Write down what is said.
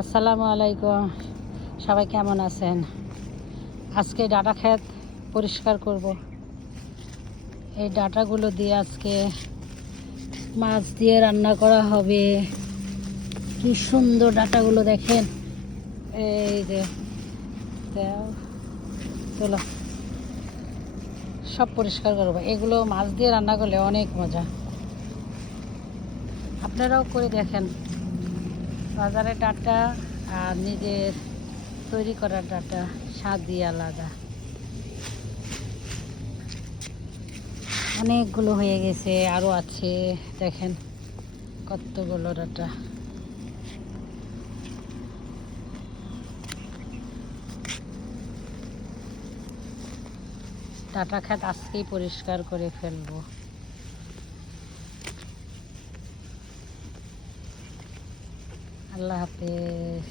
আসসালামু আলাইকুম, সবাই কেমন আছেন? আজকে ডাটা ক্ষেত পরিষ্কার করব। এই ডাটাগুলো দিয়ে আজকে মাছ দিয়ে রান্না করা হবে। কি সুন্দর ডাটাগুলো দেখেন, এই যে চলো সব পরিষ্কার করবো। এগুলো মাছ দিয়ে রান্না করলে অনেক মজা, আপনারাও করে দেখেন। বাজারের ডাটা আর নিজের তৈরি করার ডাটা স্বাদই আলাদা। অনেকগুলো হয়ে গেছে, আরও আছে, দেখেন কতগুলো ডাটা। ডাটা ক্ষেত আজকেই পরিষ্কার করে ফেলবো। আল্লাহ হাফেজ।